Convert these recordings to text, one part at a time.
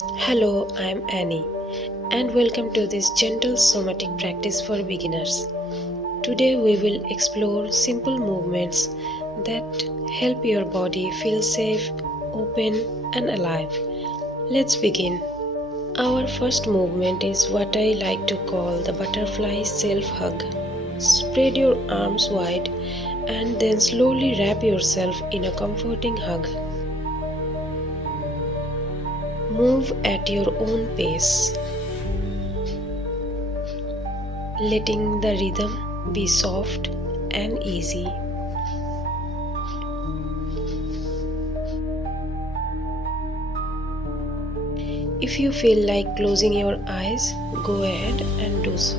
Hello, I'm Annie, and welcome to this gentle somatic practice for beginners. Today, we will explore simple movements that help your body feel safe, open, and alive. Let's begin. Our first movement is what I like to call the butterfly self hug. Spread your arms wide and then slowly wrap yourself in a comforting hug. Move at your own pace, letting the rhythm be soft and easy. If you feel like closing your eyes, go ahead and do so.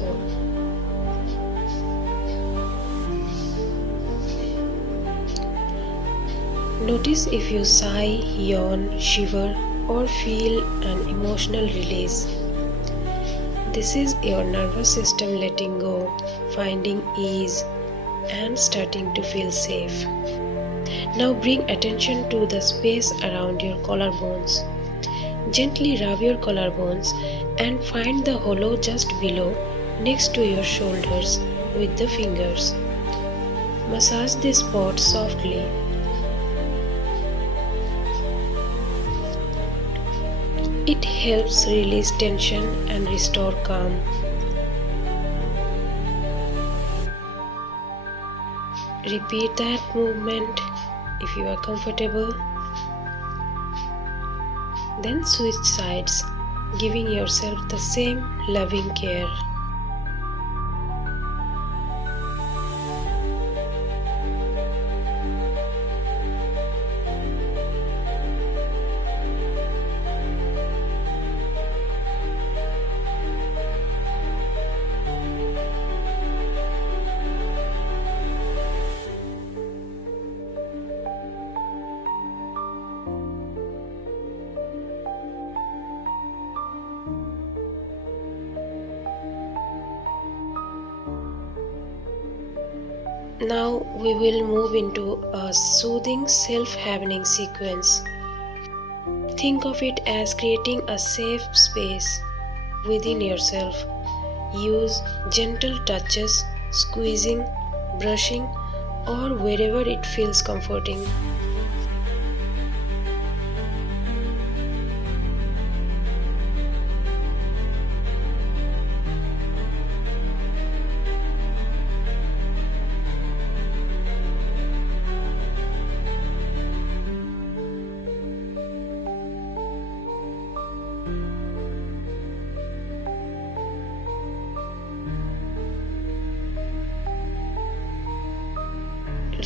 Notice if you sigh, yawn, shiver, or feel an emotional release. This is your nervous system letting go, finding ease, and starting to feel safe. Now bring attention to the space around your collarbones. Gently rub your collarbones and find the hollow just below, next to your shoulders, with the fingers. Massage this spot softly. It helps release tension and restore calm. Repeat that movement if you are comfortable. Then switch sides, giving yourself the same loving care. Now we will move into a soothing self-happening sequence. Think of it as creating a safe space within yourself. Use gentle touches, squeezing, brushing, or wherever it feels comforting.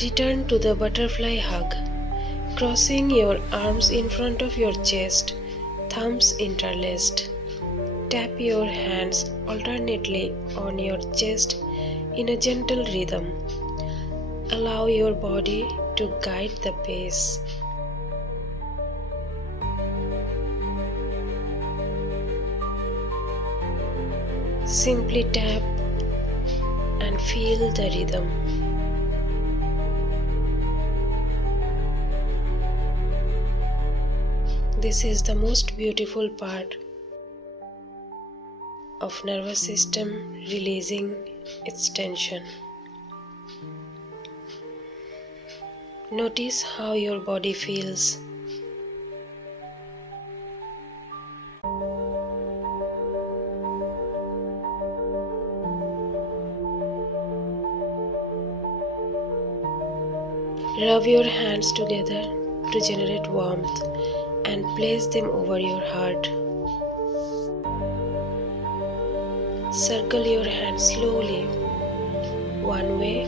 Return to the butterfly hug, crossing your arms in front of your chest, thumbs interlaced. Tap your hands alternately on your chest in a gentle rhythm. Allow your body to guide the pace. Simply tap and feel the rhythm. This is the most beautiful part of nervous system releasing its tension. Notice how your body feels. Rub your hands together to generate warmth and place them over your heart. Circle your hands slowly, one way,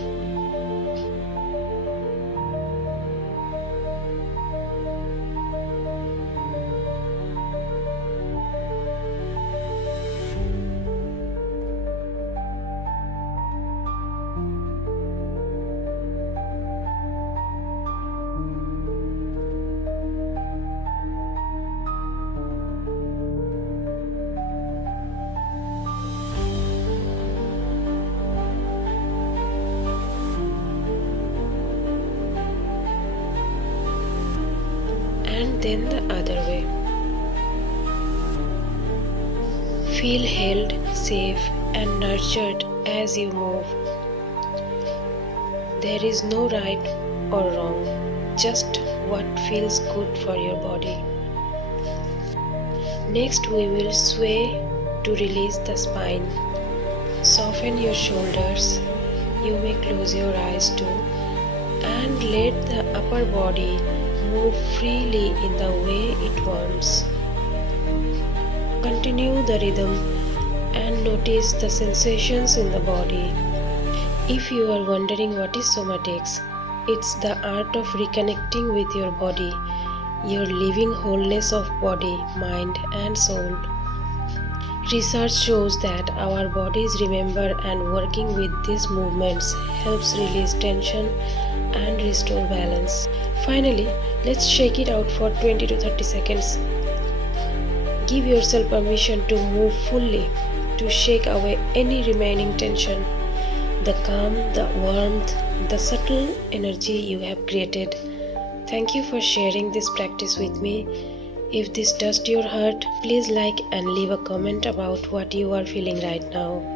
and then the other way. Feel held, safe, and nurtured as you move. There is no right or wrong, just what feels good for your body. Next, we will sway to release the spine. Soften your shoulders. You may close your eyes too, and let the upper body move freely in the way it wants. Continue the rhythm and notice the sensations in the body. If you are wondering what is somatics, it's the art of reconnecting with your body, your living wholeness of body, mind, and soul. Research shows that our bodies remember, and working with these movements helps release tension and restore balance. Finally, let's shake it out for 20 to 30 seconds. Give yourself permission to move fully, to shake away any remaining tension, the calm, the warmth, the subtle energy you have created. Thank you for sharing this practice with me. If this touched your heart, please like and leave a comment about what you are feeling right now.